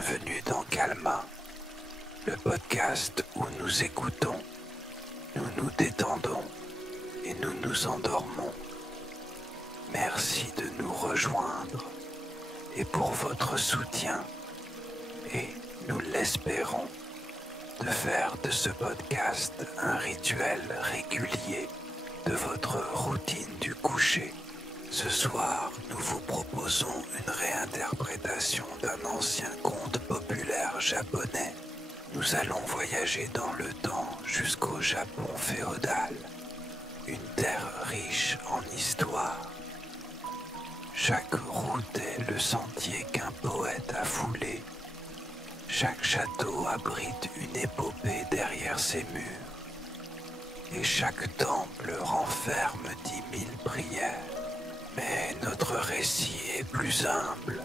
Bienvenue dans Calma, le podcast où nous écoutons, nous nous détendons et nous nous endormons. Merci de nous rejoindre et pour votre soutien et, nous l'espérons, de faire de ce podcast un rituel régulier de votre routine du coucher. Ce soir, nous vous proposons une réinterprétation d'un ancien conte populaire japonais. Nous allons voyager dans le temps jusqu'au Japon féodal, une terre riche en histoire. Chaque route est le sentier qu'un poète a foulé. Chaque château abrite une épopée derrière ses murs. Et chaque temple renferme 10 000 prières. Mais notre récit est plus humble,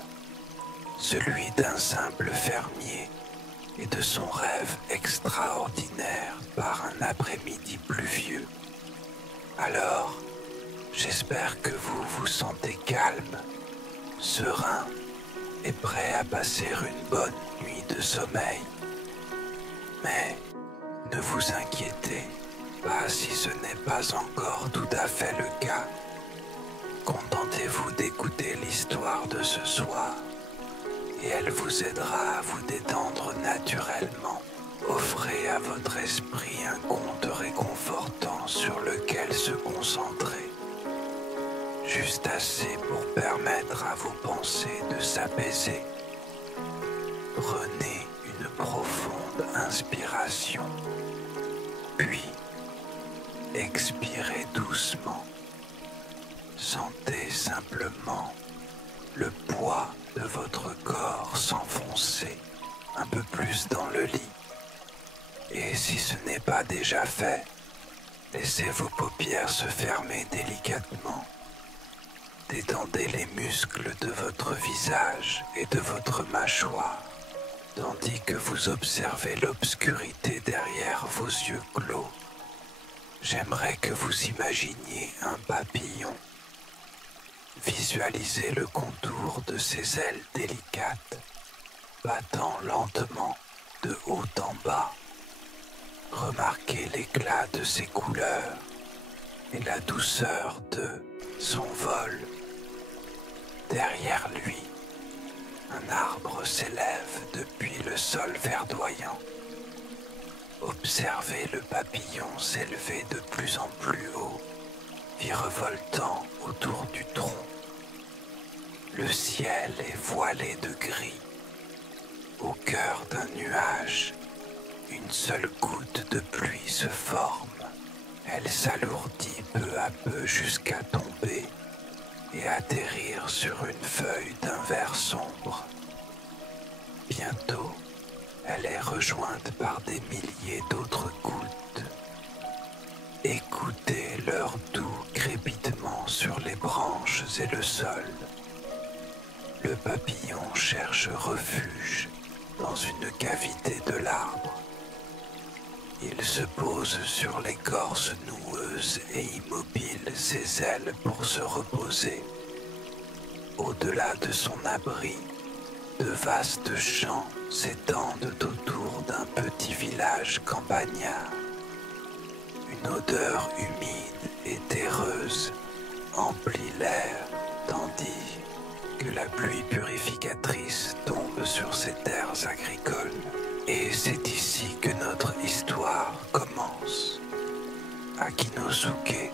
celui d'un simple fermier et de son rêve extraordinaire par un après-midi pluvieux. Alors, j'espère que vous vous sentez calme, serein et prêt à passer une bonne nuit de sommeil. Mais ne vous inquiétez pas si ce n'est pas encore tout à fait le cas. Contentez-vous d'écouter l'histoire de ce soir et elle vous aidera à vous détendre naturellement. Offrez à votre esprit un conte réconfortant sur lequel se concentrer, juste assez pour permettre à vos pensées de s'apaiser. Prenez une profonde inspiration, puis expirez doucement. Sentez simplement le poids de votre corps s'enfoncer un peu plus dans le lit. Et si ce n'est pas déjà fait, laissez vos paupières se fermer délicatement. Détendez les muscles de votre visage et de votre mâchoire, tandis que vous observez l'obscurité derrière vos yeux clos. J'aimerais que vous imaginiez un papillon. Visualisez le contour de ses ailes délicates, battant lentement de haut en bas. Remarquez l'éclat de ses couleurs et la douceur de son vol. Derrière lui, un arbre s'élève depuis le sol verdoyant. Observez le papillon s'élever de plus en plus haut, virevoltant autour du tronc. Le ciel est voilé de gris. Au cœur d'un nuage, une seule goutte de pluie se forme. Elle s'alourdit peu à peu jusqu'à tomber et atterrir sur une feuille d'un vert sombre. Bientôt, elle est rejointe par des milliers d'autres gouttes. Écoutez leur doux crépitement sur les branches et le sol. Le papillon cherche refuge dans une cavité de l'arbre. Il se pose sur l'écorce noueuse et immobile ses ailes pour se reposer. Au-delà de son abri, de vastes champs s'étendent autour d'un petit village campagnard. Une odeur humide et terreuse emplit l'air, tandis que la pluie purificatrice tombe sur ces terres agricoles. Et c'est ici que notre histoire commence. Akinosuke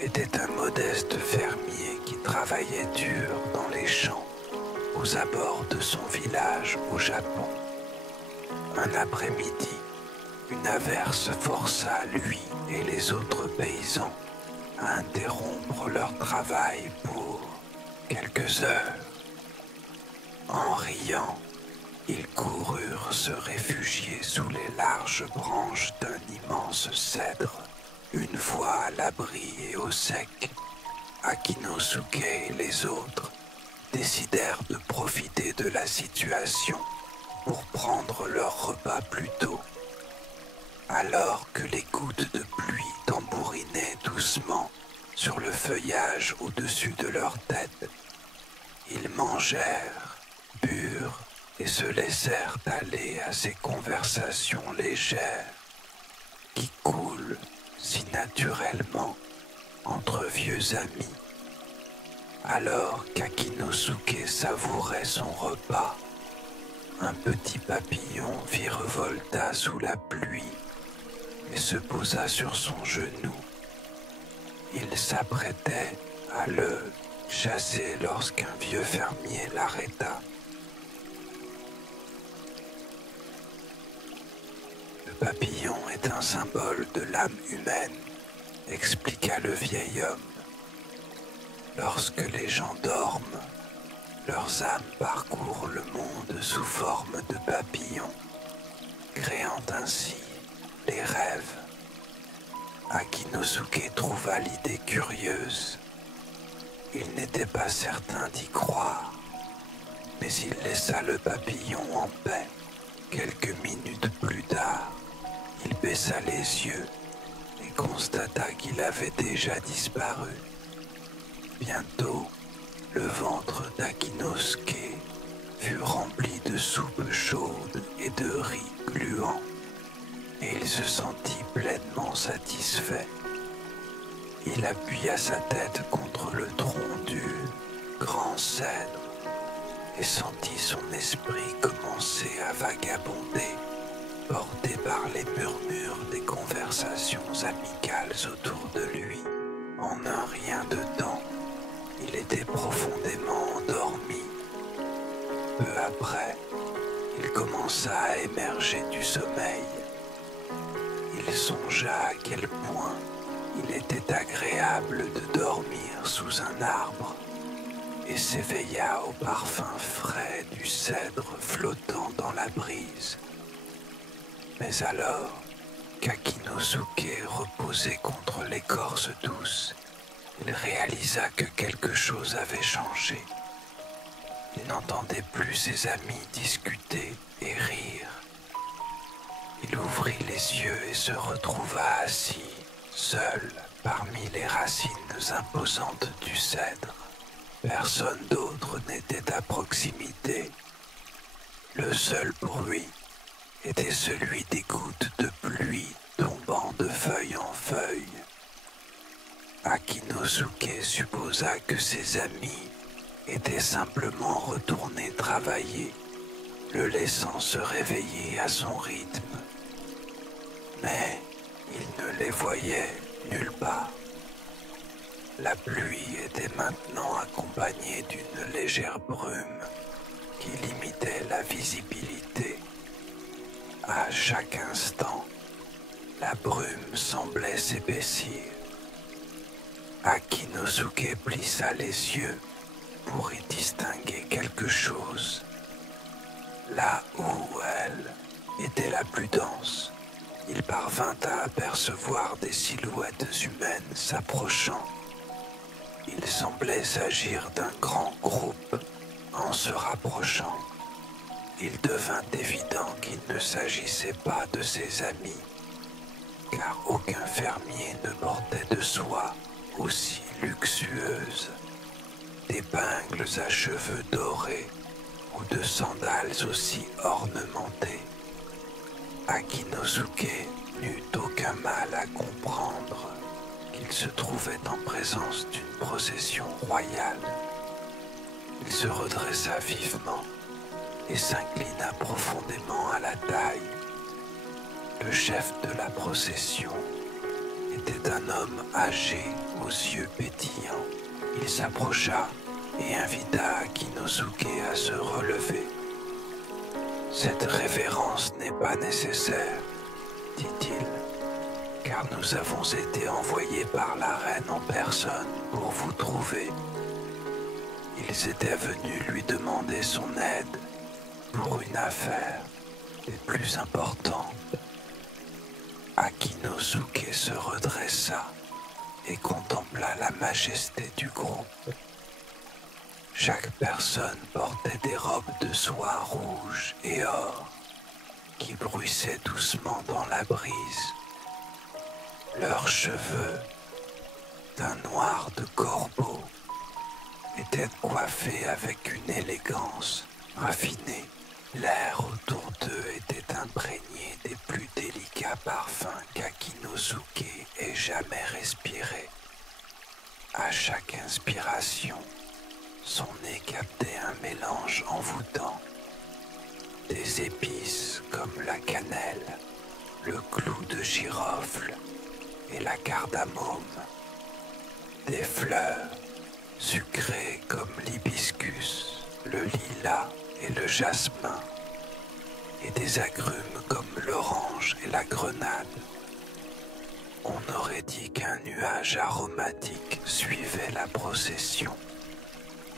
était un modeste fermier qui travaillait dur dans les champs, aux abords de son village au Japon. Un après-midi, une averse força lui et les autres paysans à interrompre leur travail pour quelques heures. En riant, ils coururent se réfugier sous les larges branches d'un immense cèdre. Une fois à l'abri et au sec, Akinosuke et les autres décidèrent de profiter de la situation pour prendre leur repas plus tôt. Alors que les gouttes de pluie tambourinaient doucement sur le feuillage au-dessus de leur tête, ils mangèrent, burent et se laissèrent aller à ces conversations légères qui coulent si naturellement entre vieux amis. Alors qu'Akinosuke savourait son repas, un petit papillon virevolta sous la pluie et se posa sur son genou. Il s'apprêtait à le chasser lorsqu'un vieux fermier l'arrêta. Le papillon est un symbole de l'âme humaine, expliqua le vieil homme. Lorsque les gens dorment, leurs âmes parcourent le monde sous forme de papillons, créant ainsi les rêves. Akinosuke trouva l'idée curieuse. Il n'était pas certain d'y croire, mais il laissa le papillon en paix. Quelques minutes plus tard, il baissa les yeux et constata qu'il avait déjà disparu. Bientôt, le ventre d'Akinosuke fut rempli de soupe chaude et de riz gluant, et il se sentit pleinement satisfait. Il appuya sa tête contre le tronc du grand cèdre et sentit son esprit commencer à vagabonder, porté par les murmures des conversations amicales autour de lui. En un rien de temps, il était profondément endormi. Peu après, il commença à émerger du sommeil. Il songea à quel point il était agréable de dormir sous un arbre et s'éveilla au parfum frais du cèdre flottant dans la brise. Mais alors qu'Akinosuke reposait contre l'écorce douce, il réalisa que quelque chose avait changé. Il n'entendait plus ses amis discuter et rire. Il ouvrit les yeux et se retrouva assis, seul parmi les racines imposantes du cèdre. Personne d'autre n'était à proximité. Le seul bruit était celui des gouttes de pluie tombant de feuille en feuille. Akinosuke supposa que ses amis étaient simplement retournés travailler, le laissant se réveiller à son rythme. Mais il ne les voyait nulle part. La pluie était maintenant accompagnée d'une légère brume qui limitait la visibilité. À chaque instant, la brume semblait s'épaissir. Akinosuke plissa les yeux pour y distinguer quelque chose. Là où elle était la plus dense, il parvint à apercevoir des silhouettes humaines s'approchant. Il semblait s'agir d'un grand groupe. En se rapprochant, il devint évident qu'il ne s'agissait pas de ses amis, car aucun fermier ne portait de soie aussi luxueuse, d'épingles à cheveux dorés ou de sandales aussi ornementées. Akinosuke n'eut aucun mal à comprendre qu'il se trouvait en présence d'une procession royale. Il se redressa vivement et s'inclina profondément à la taille. Le chef de la procession était un homme âgé aux yeux pétillants. Il s'approcha et invita Akinosuke à se relever. « Cette révérence n'est pas nécessaire, dit-il, car nous avons été envoyés par la reine en personne pour vous trouver. Ils étaient venus lui demander son aide pour une affaire des plus importantes. » Akinosuke se redressa et contempla la majesté du groupe. Chaque personne portait des robes de soie rouge et or qui bruissaient doucement dans la brise. Leurs cheveux, d'un noir de corbeau, étaient coiffés avec une élégance raffinée. L'air autour d'eux était imprégné des plus délicats parfums qu'Akinosuke ait jamais respirés. À chaque inspiration, son nez captait un mélange envoûtant. Des épices comme la cannelle, le clou de girofle et la cardamome. Des fleurs sucrées comme l'hibiscus, le lilas et le jasmin. Et des agrumes comme l'orange et la grenade. On aurait dit qu'un nuage aromatique suivait la procession,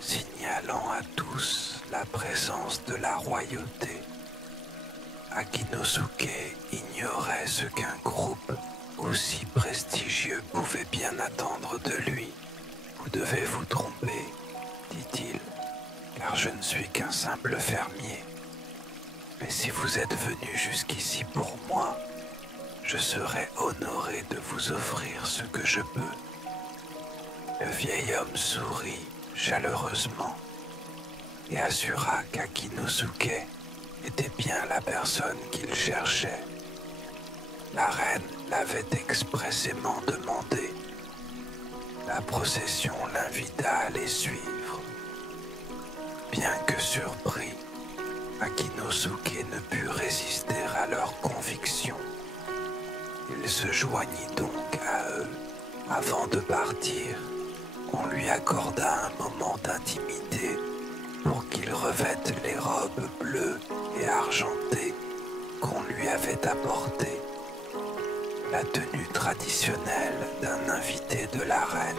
signalant à tous la présence de la royauté. Akinosuke ignorait ce qu'un groupe aussi prestigieux pouvait bien attendre de lui. Vous devez vous tromper, dit-il, car je ne suis qu'un simple fermier. Mais si vous êtes venu jusqu'ici pour moi, je serai honoré de vous offrir ce que je peux. Le vieil homme sourit chaleureusement et assura qu'Akinosuke était bien la personne qu'il cherchait. La reine l'avait expressément demandé. La procession l'invita à les suivre. Bien que surpris, Akinosuke ne put résister à leurs convictions. Il se joignit donc à eux. Avant de partir, on lui accorda un moment d'intimité pour qu'il revête les robes bleues et argentées qu'on lui avait apportées, la tenue traditionnelle d'un invité de la reine.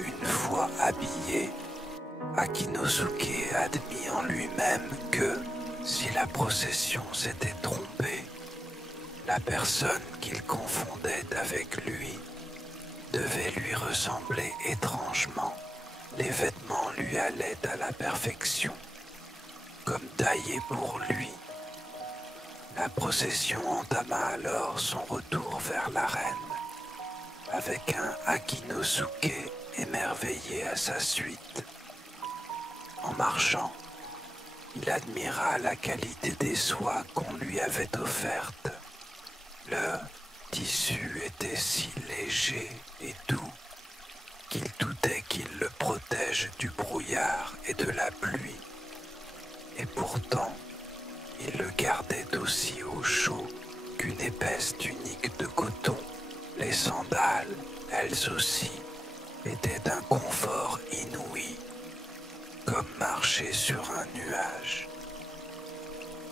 Une fois habillé, Akinosuke admit en lui-même que, si la procession s'était trompée, la personne qu'il confondait avec lui devait lui ressembler étrangement. Les vêtements lui allaient à la perfection, comme taillés pour lui. La procession entama alors son retour vers la reine, avec un Akinosuke émerveillé à sa suite. En marchant, il admira la qualité des soies qu'on lui avait offertes. Le tissu était si léger et doux qu'il doutait qu'il le protège du brouillard et de la pluie. Et pourtant, il le gardait aussi au chaud qu'une épaisse tunique de coton. Les sandales, elles aussi, étaient d'un confort inouï, comme marcher sur un nuage.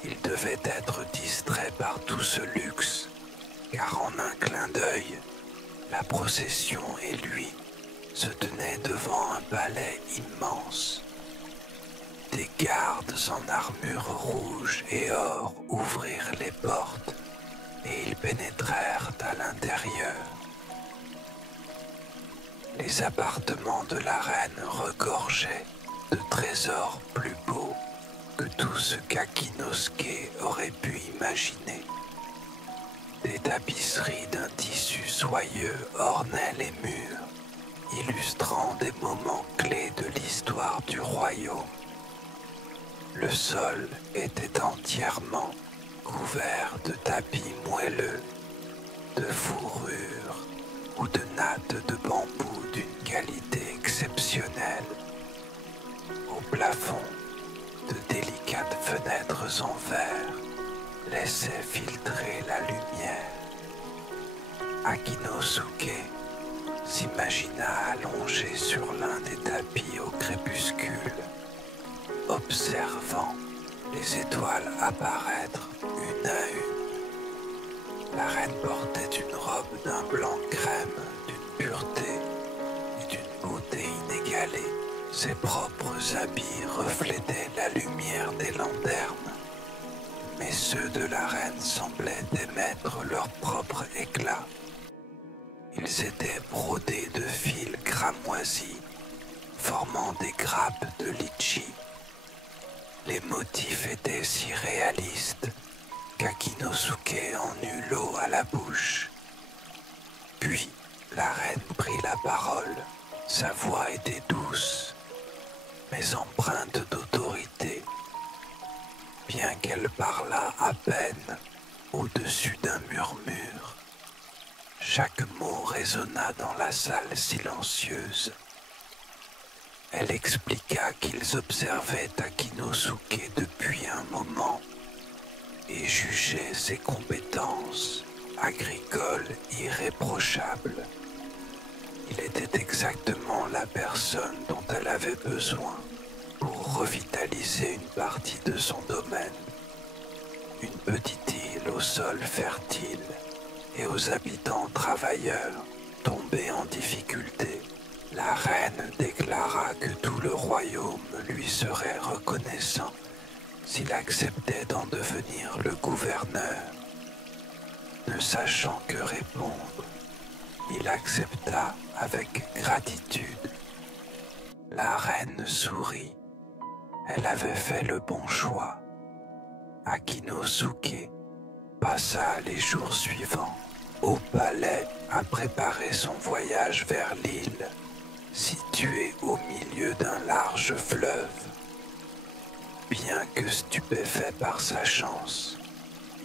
Il devait être distrait par tout ce luxe, car en un clin d'œil, la procession et lui se tenaient devant un palais immense. Des gardes en armure rouge et or ouvrirent les portes et ils pénétrèrent à l'intérieur. Les appartements de la reine regorgeaient de trésors plus beaux que tout ce qu'Akinosuke aurait pu imaginer. Des tapisseries d'un tissu soyeux ornaient les murs, illustrant des moments clés de l'histoire du royaume. Le sol était entièrement couvert de tapis moelleux, de fourrure ou de nattes de bambou d'une qualité exceptionnelle. Au plafond, de délicates fenêtres en verre laissaient filtrer la lumière. Akinosuke s'imagina allongé sur l'un des tapis au crépuscule, observant les étoiles apparaître une à une. La reine portait une robe d'un blanc crème, d'une pureté et d'une beauté inégalée. Ses propres habits reflétaient la lumière des lanternes, mais ceux de la reine semblaient émettre leur propre éclat. Ils étaient brodés de fils cramoisis, formant des grappes de litchi. Les motifs étaient si réalistes qu'Akinosuke en eut l'eau à la bouche. Puis la reine prit la parole. Sa voix était douce, mais empreinte d'autorité. bien qu'elle parlât à peine au-dessus d'un murmure. Chaque mot résonna dans la salle silencieuse. Elle expliqua qu'ils observaient Akinosuke depuis un moment et jugeaient ses compétences agricoles irréprochables. Il était exactement la personne dont elle avait besoin pour revitaliser une partie de son domaine. Une petite île au sol fertile et aux habitants travailleurs tombés en difficulté. La reine déclara que tout le royaume lui serait reconnaissant s'il acceptait d'en devenir le gouverneur. Ne sachant que répondre, il accepta avec gratitude. La reine sourit. Elle avait fait le bon choix. Akinosuke passa les jours suivants au palais à préparer son voyage vers l'île, située au milieu d'un large fleuve. Bien que stupéfait par sa chance,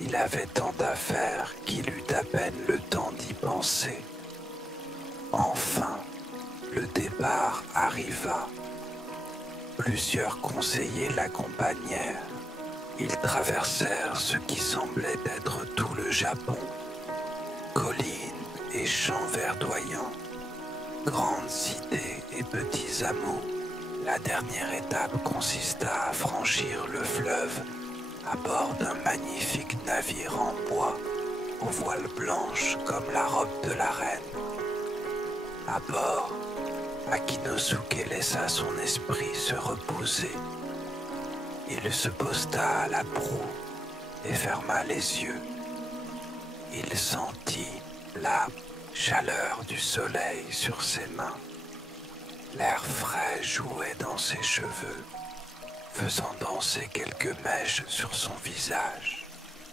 il avait tant d'affaires qu'il eut à peine le temps d'y penser. Enfin, le départ arriva. Plusieurs conseillers l'accompagnèrent. Ils traversèrent ce qui semblait être tout le Japon. Collines et champs verdoyants, grandes cités et petits hameaux. La dernière étape consista à franchir le fleuve à bord d'un magnifique navire en bois, aux voiles blanches comme la robe de la reine. À bord, Akinosuke laissa son esprit se reposer. Il se posta à la proue et ferma les yeux. Il sentit la chaleur du soleil sur ses mains. L'air frais jouait dans ses cheveux, faisant danser quelques mèches sur son visage.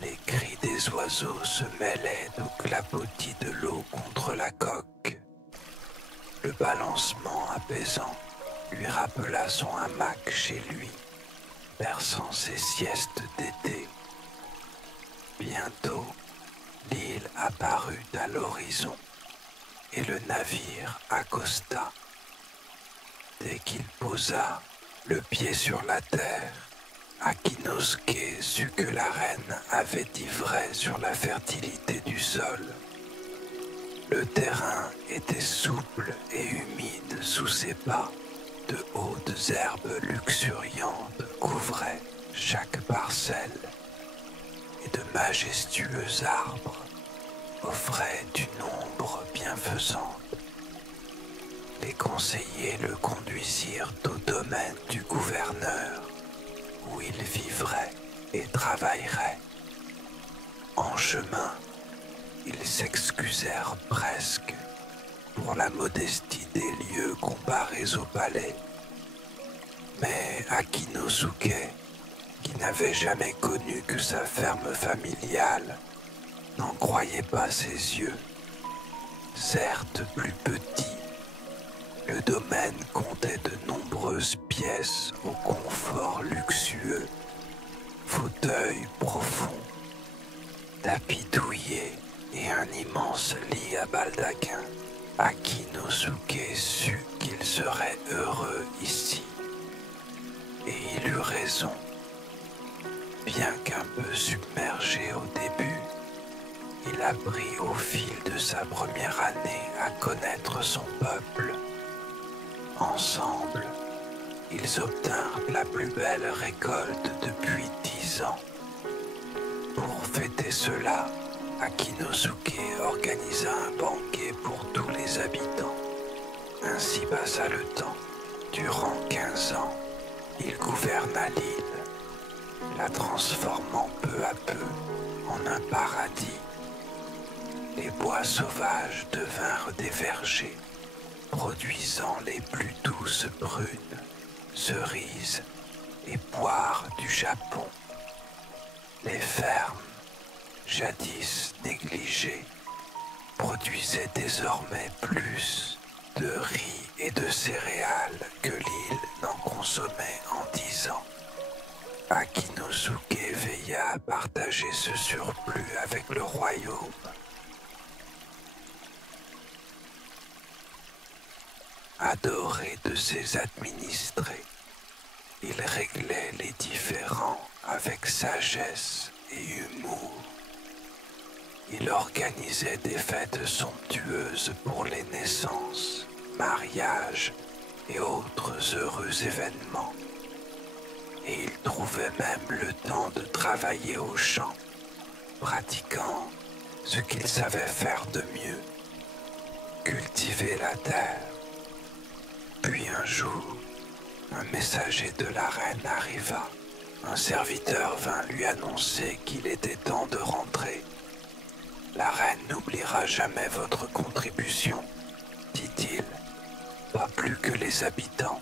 Les cris des oiseaux se mêlaient au clapotis de l'eau contre la coque. Le balancement apaisant lui rappela son hamac chez lui, berçant ses siestes d'été. Bientôt, l'île apparut à l'horizon et le navire accosta. Dès qu'il posa le pied sur la terre, Akinosuke sut que la reine avait dit vrai sur la fertilité du sol. Le terrain était souple et humide sous ses pas. De hautes herbes luxuriantes couvraient chaque parcelle et de majestueux arbres offraient une ombre bienfaisante. Les conseillers le conduisirent au domaine du gouverneur, où il vivrait et travaillerait. En chemin, ils s'excusèrent presque pour la modestie des lieux comparés au palais. Mais Akinosuke, qui n'avait jamais connu que sa ferme familiale, n'en croyait pas ses yeux. Certes plus petit, le domaine comptait de nombreuses pièces au confort luxueux, fauteuils profonds, tapis douillés et un immense lit à baldaquin. Akinosuke sut qu'il serait heureux ici. Et il eut raison. Bien qu'un peu submergé au début, il apprit au fil de sa première année à connaître son peuple. Ensemble, ils obtinrent la plus belle récolte depuis 10 ans. Pour fêter cela, Akinosuke organisa un banquet pour tous les habitants. Ainsi passa le temps. Durant 15 ans, il gouverna l'île, la transformant peu à peu en un paradis. Les bois sauvages devinrent des vergers, produisant les plus douces prunes, cerises et poires du Japon. Les fermes, jadis négligées, produisaient désormais plus de riz et de céréales que l'île n'en consommait en 10 ans. Akinosuke veilla à partager ce surplus avec le royaume. Adoré de ses administrés, il réglait les différends avec sagesse et humour. Il organisait des fêtes somptueuses pour les naissances, mariages et autres heureux événements. Et il trouvait même le temps de travailler au champ, pratiquant ce qu'il savait faire de mieux, cultiver la terre. Puis un jour, un messager de la reine arriva. Un serviteur vint lui annoncer qu'il était temps de rentrer. La reine n'oubliera jamais votre contribution, dit-il, pas plus que les habitants.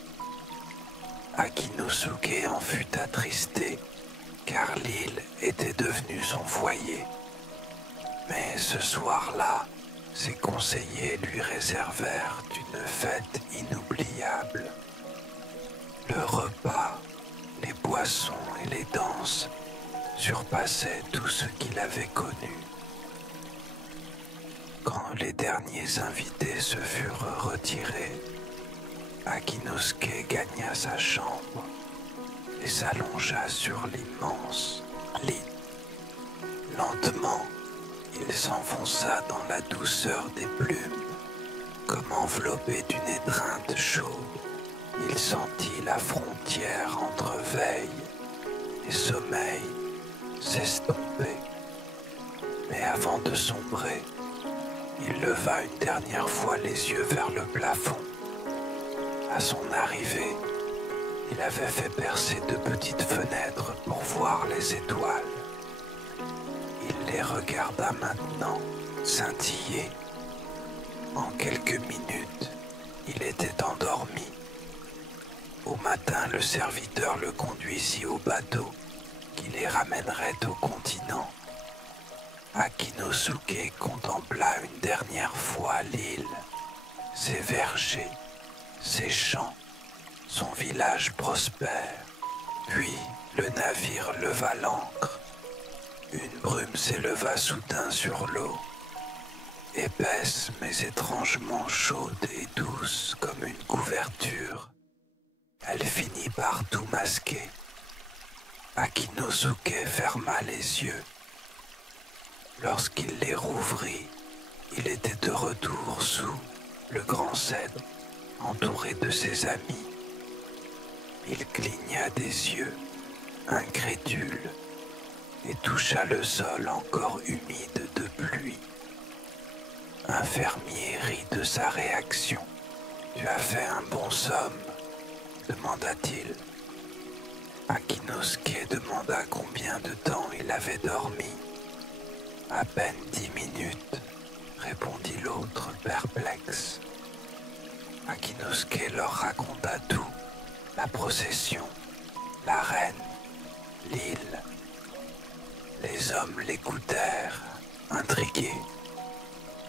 Akinosuke en fut attristé, car l'île était devenue son foyer. Mais ce soir-là, ses conseillers lui réservèrent une fête inoubliable. Le repas, les boissons et les danses surpassaient tout ce qu'il avait connu. Quand les derniers invités se furent retirés, Akinosuke gagna sa chambre et s'allongea sur l'immense lit. Lentement, il s'enfonça dans la douceur des plumes, comme enveloppé d'une étreinte chaude. Il sentit la frontière entre veille et sommeil s'estomper. Mais avant de sombrer, il leva une dernière fois les yeux vers le plafond. À son arrivée, il avait fait percer de petites fenêtres pour voir les étoiles. Il les regarda maintenant scintiller. En quelques minutes, il était endormi. Au matin, le serviteur le conduisit au bateau qui les ramènerait au continent. Akinosuke contempla une dernière fois l'île, ses vergers, ses champs, son village prospère. Puis le navire leva l'ancre. Une brume s'éleva soudain sur l'eau, épaisse mais étrangement chaude et douce comme une couverture. Elle finit par tout masquer. Akinosuke ferma les yeux. Lorsqu'il les rouvrit, il était de retour sous le grand cèdre, entouré de ses amis. Il cligna des yeux, incrédule, et toucha le sol encore humide de pluie. Un fermier rit de sa réaction. « Tu as fait un bon somme ?» demanda-t-il. Akinosuke demanda combien de temps il avait dormi. « À peine 10 minutes, répondit l'autre perplexe. Akinosuke leur raconta tout, la procession, la reine, l'île. Les hommes l'écoutèrent, intrigués.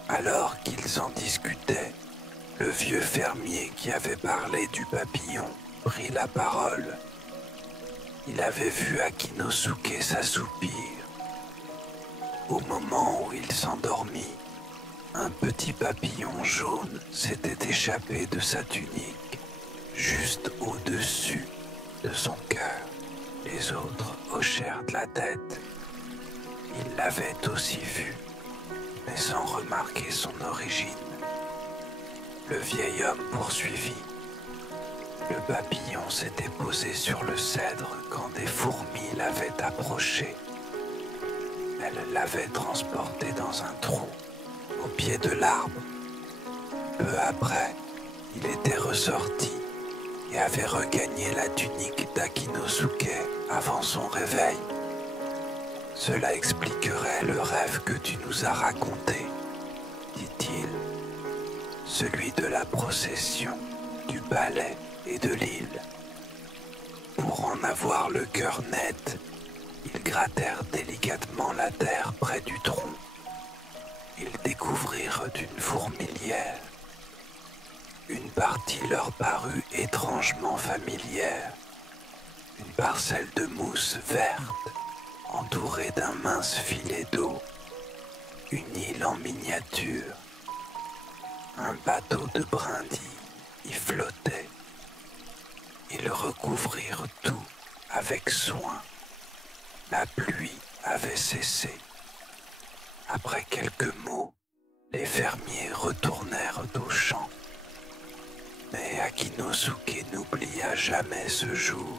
Alors qu'ils en discutaient, le vieux fermier qui avait parlé du papillon prit la parole. Il avait vu Akinosuke s'assoupir. Au moment où il s'endormit, un petit papillon jaune s'était échappé de sa tunique, juste au-dessus de son cœur. Les autres hochèrent de la tête. Ils l'avaient aussi vu, mais sans remarquer son origine. Le vieil homme poursuivit. Le papillon s'était posé sur le cèdre quand des fourmis l'avaient approché. Elles l'avaient transporté dans un trou au pied de l'arbre. Peu après, il était ressorti et avait regagné la tunique d'Akinosuke avant son réveil. Cela expliquerait le rêve que tu nous as raconté, dit-il, celui de la procession, du balai et de l'île. Pour en avoir le cœur net, ils grattèrent délicatement la terre près du tronc. Ils découvrirent une fourmilière. Une partie leur parut étrangement familière. une parcelle de mousse verte entourée d'un mince filet d'eau, une île en miniature, un bateau de brindilles y flottait. Ils recouvrirent tout avec soin. La pluie avait cessé. Après quelques mots, les fermiers retournèrent au champ. Mais Akinosuke n'oublia jamais ce jour.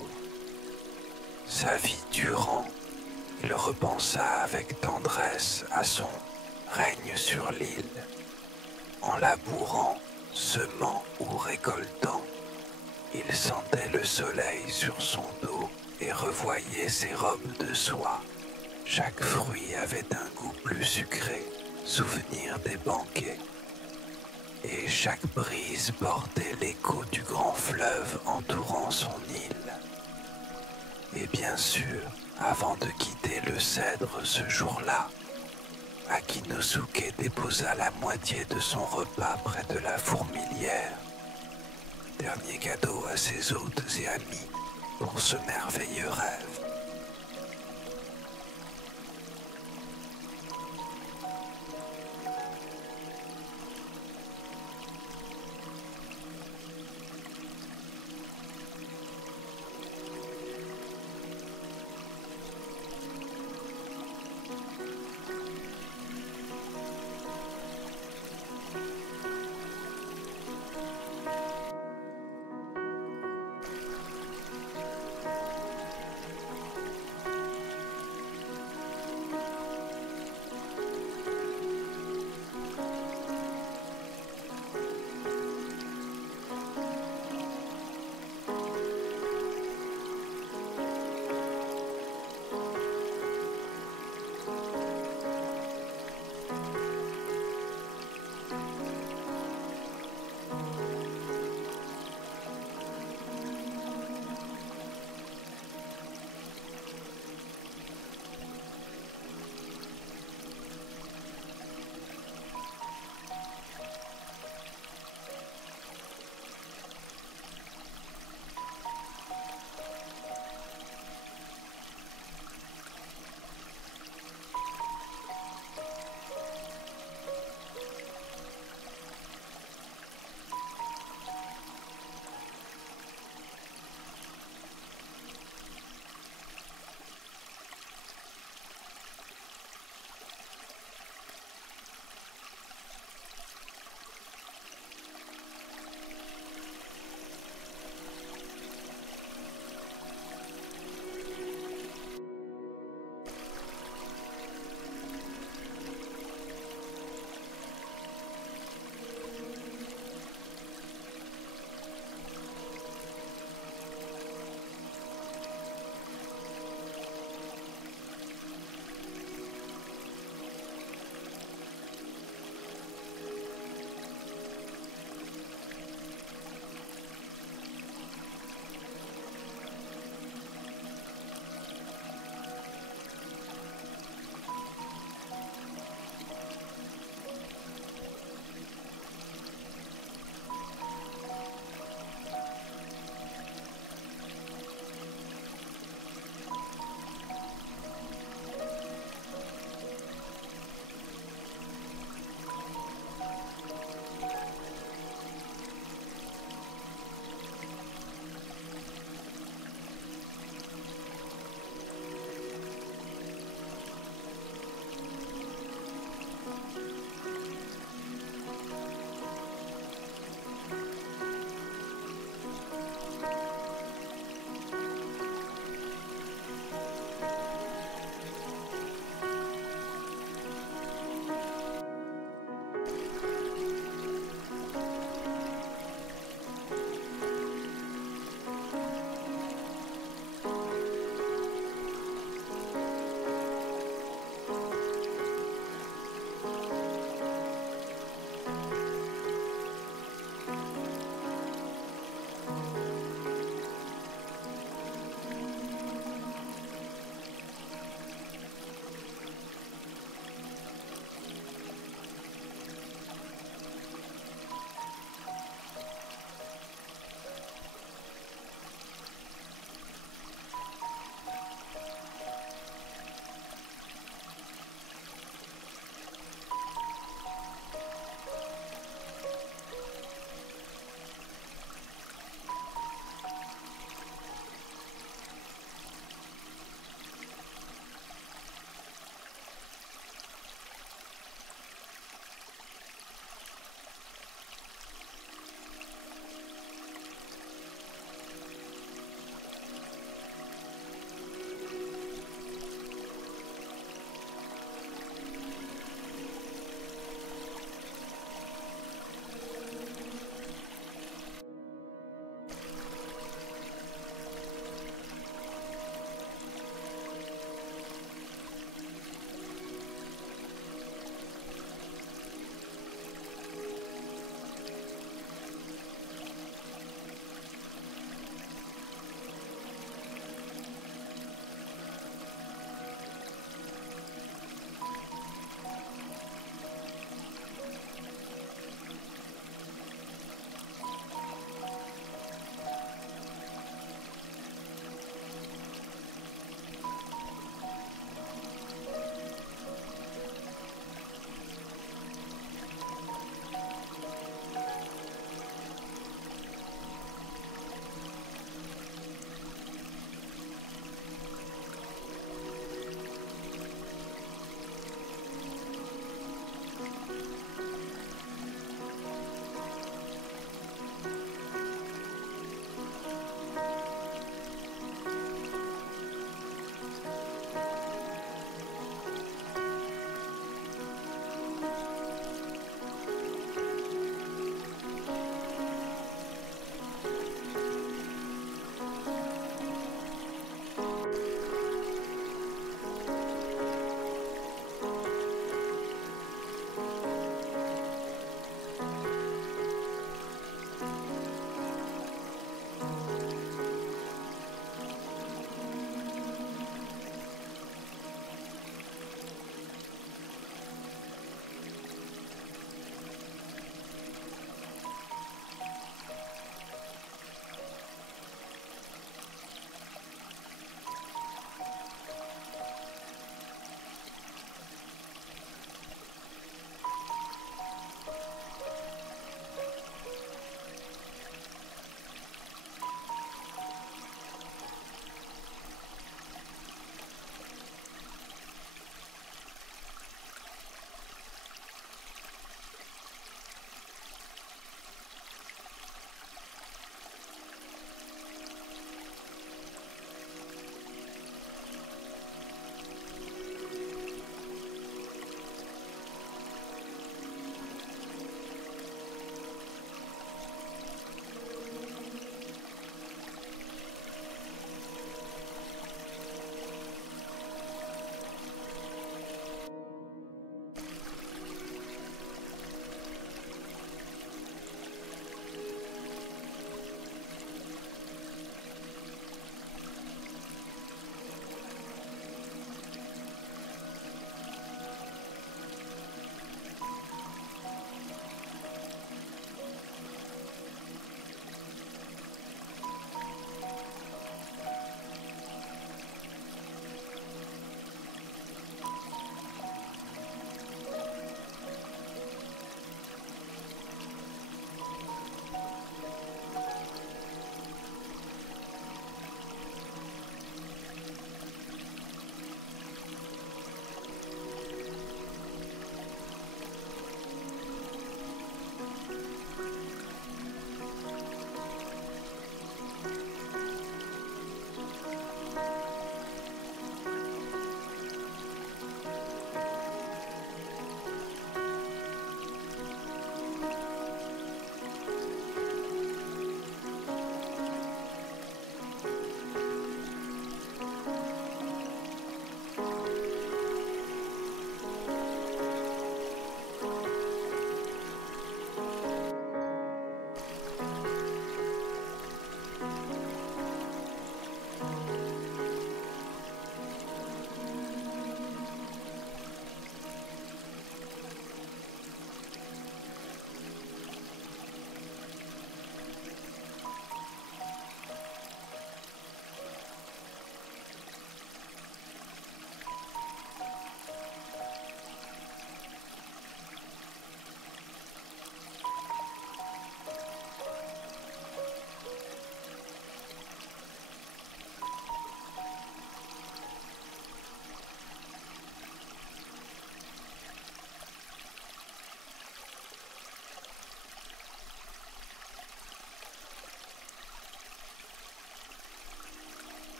Sa vie durant, il repensa avec tendresse à son règne sur l'île, en labourant, semant ou récoltant. Il sentait le soleil sur son dos et revoyait ses robes de soie. Chaque fruit avait un goût plus sucré, souvenir des banquets. Et chaque brise portait l'écho du grand fleuve entourant son île. Et bien sûr, avant de quitter le cèdre ce jour-là, Akinosuke déposa la moitié de son repas près de la fourmilière. Dernier cadeau à ses hôtes et amis pour ce merveilleux rêve.